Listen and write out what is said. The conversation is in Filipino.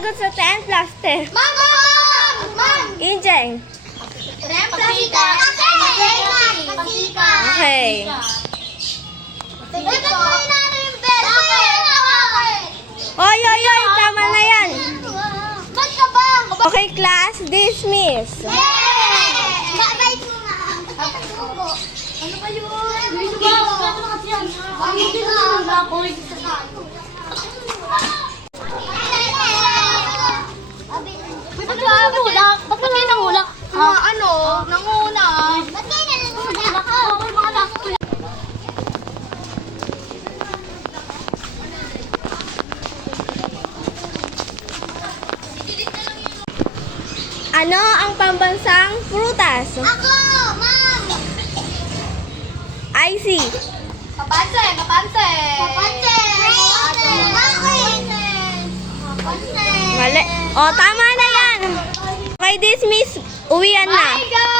sagot sa 10 plus 10? Ma'am! Injeng. Pasika. Okay. Oy, oy, oy, tama na yan. Ba't ka ba? Okay, class, dismiss. Babay mo nga. Ano ba yun? Hindi na ako. Ba't nangulak? Ba't kayo nangulak? Nanguna. Ba't kayo nangulak? Ano ang pambansang prutas? Ako, ma'am. I see. Papansin. Mali. O, tama na yan. Okay, dismiss. Uwian na. Bye, guys!